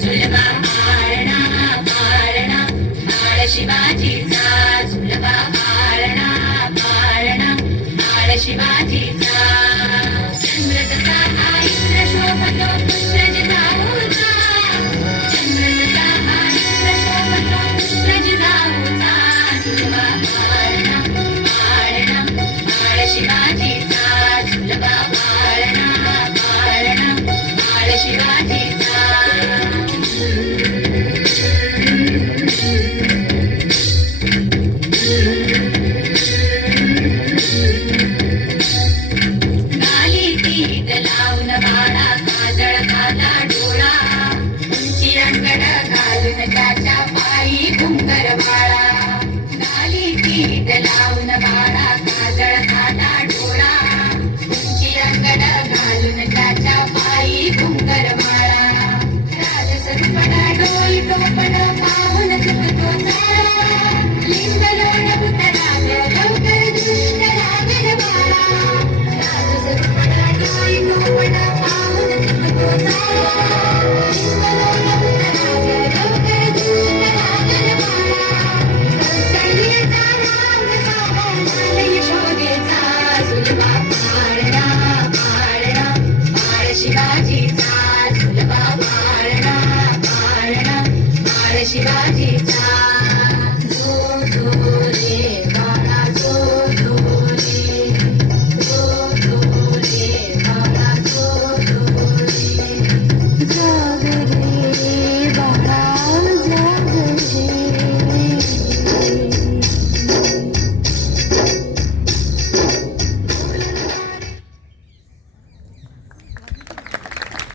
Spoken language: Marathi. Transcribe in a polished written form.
झुलवा पाळणा पाळणा बाळ शिवाजीचा झुलवा पाळणा पाळणा बाळ शिवाजीचा चंद्र जसा हा इंद्र शोभतो पुत्र जिजाऊचा चंद्र जसा हा इंद्र शोभतो पुत्र जिजाऊचा झुलवा पाळणा पाळणा बाळ शिवाजी